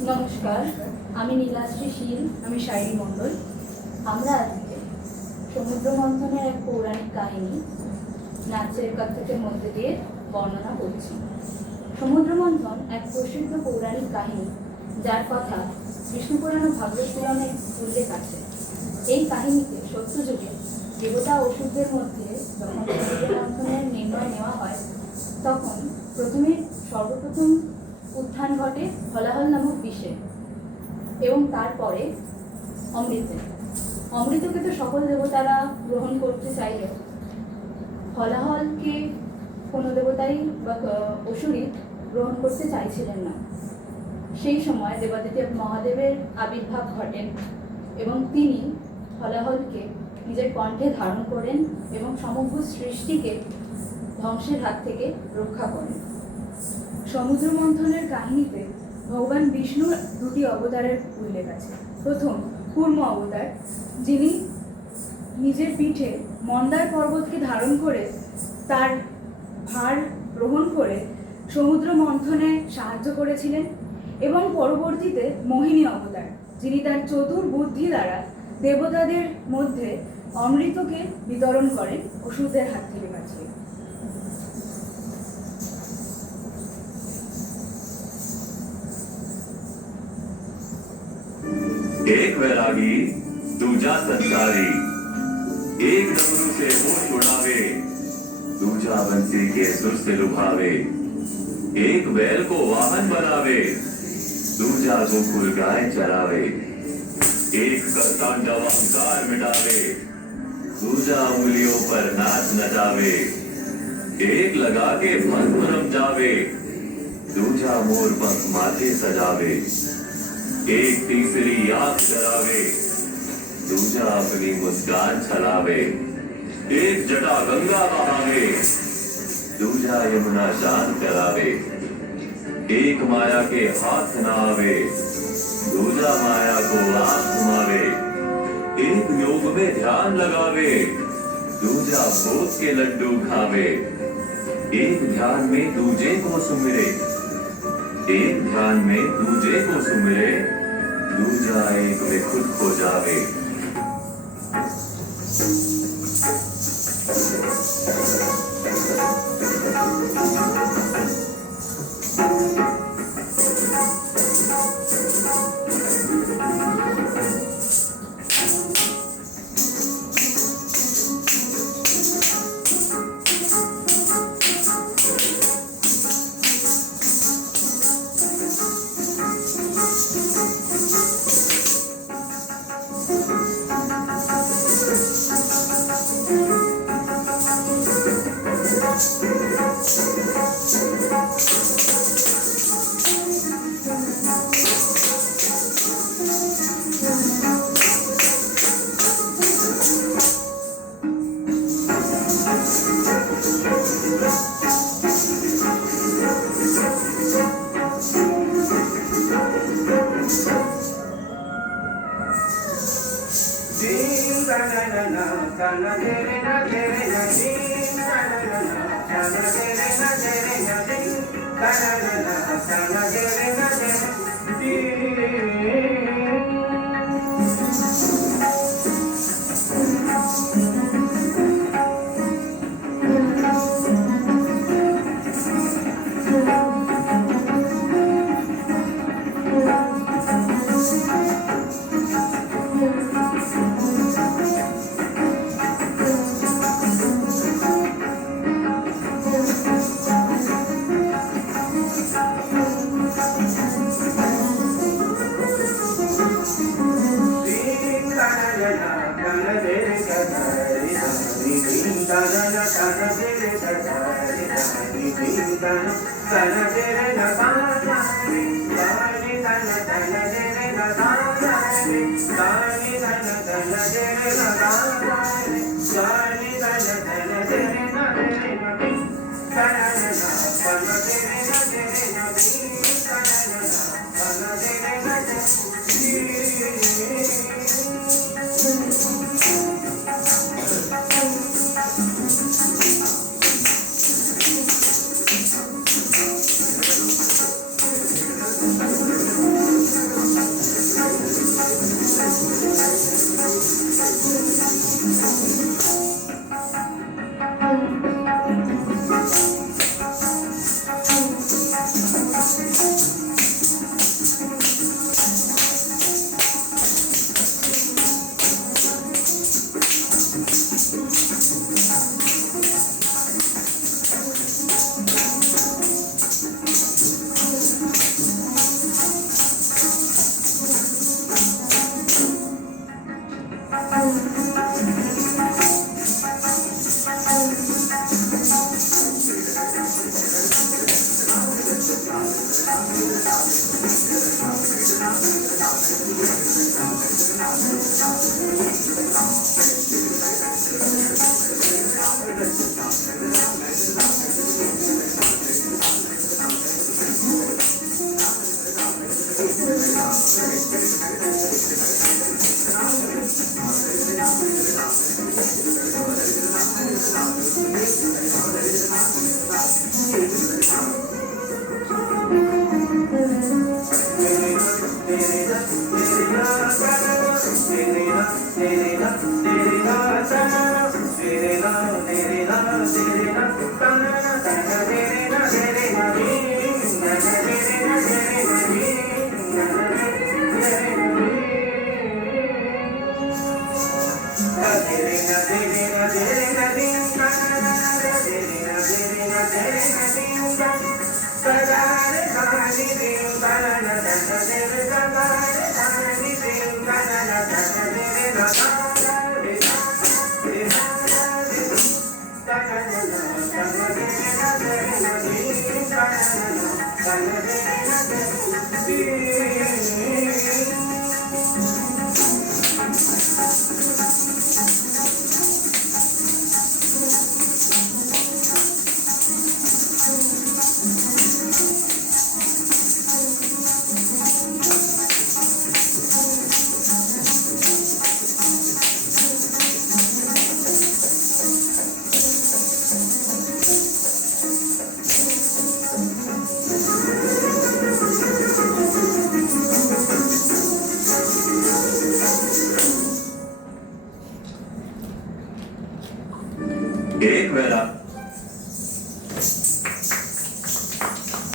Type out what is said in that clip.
নমস্কার, আমি নীলাশ্রী শীল, আমি শায়রি মণ্ডল। আমরা আজকে সমুদ্র মন্থনের এক পৌরাণিক কাহিনী নাচের কত্থকের মধ্যে দিয়ে বর্ণনা করছি। সমুদ্র মন্থন এক প্রসিদ্ধ পৌরাণিক কাহিনী, যার কথা বিষ্ণু পুরাণ ও ভাগবত পুরাণে উল্লেখ আছে। এই কাহিনীতে সত্যযুগে দেবতা অসুরদের মধ্যে যখন সমুদ্র মন্থনের নির্ণয় নেওয়া হয়, তখন সর্বপ্রথম উত্থান ঘটে হলাহল নামক বিষে এবং তারপরে অমৃতকে তো সকল দেবতারা গ্রহণ করতে চাইলেও হলাহলকে কোনো দেবতাই বা অসুরই গ্রহণ করতে চাইছিলেন না। সেই সময় দেবাদিদেব মহাদেবের আবির্ভাব ঘটেন এবং তিনি হলাহলকে নিজের কণ্ঠে ধারণ করেন এবং সমগ্র সৃষ্টিকে ধ্বংসের হাত থেকে রক্ষা করেন। সমুদ্র মন্থনের কাহিনীতে ভগবান বিষ্ণুর দুটি অবতারের উল্লেখ আছে। প্রথম কূর্ম অবতার, যিনি নিজের পিঠে মন্দার পর্বতকে ধারণ করে তার ভার গ্রহণ করে সমুদ্র মন্থনে সাহায্য করেছিলেন, এবং পরবর্তীতে মোহিনী অবতার, যিনি তার চতুর বুদ্ধি দ্বারা দেবতাদের মধ্যে অমৃতকে বিতরণ করেন অসুরদের হাত থেকে বাঁচিয়ে। एक वैरागी दूजा संसारी, एक डमरू से होश उड़ावे, दूजा बंसी के सुर से लुभावे, एक बैल को वाहन बनावे, दूजा गोकुल गाय चरावे, एक कर तांडव अहंकार मिटावे, दूजा उंगलियों पर नाच नचावे, एक लगा के भस्म रमजावे, दूजा मोर पंख माथे सजावे, एक तीसरी आंख जलावे, दूजा अपनी मुस्कान छलावे, एक जटा गंगा बहावे, दूजा यमुना शांत करावे, एक माया के हाथ न आवे, दूजा माया को आंख घुमावे, एक योग में ध्यान लगावे, दूजा भोग के लड्डू खावे, एक ध्यान में दूजे को सुमिरे, एक ध्यान में दूजे को सुमिरे, दूजा एक में खुद खो जावे। एक वेळा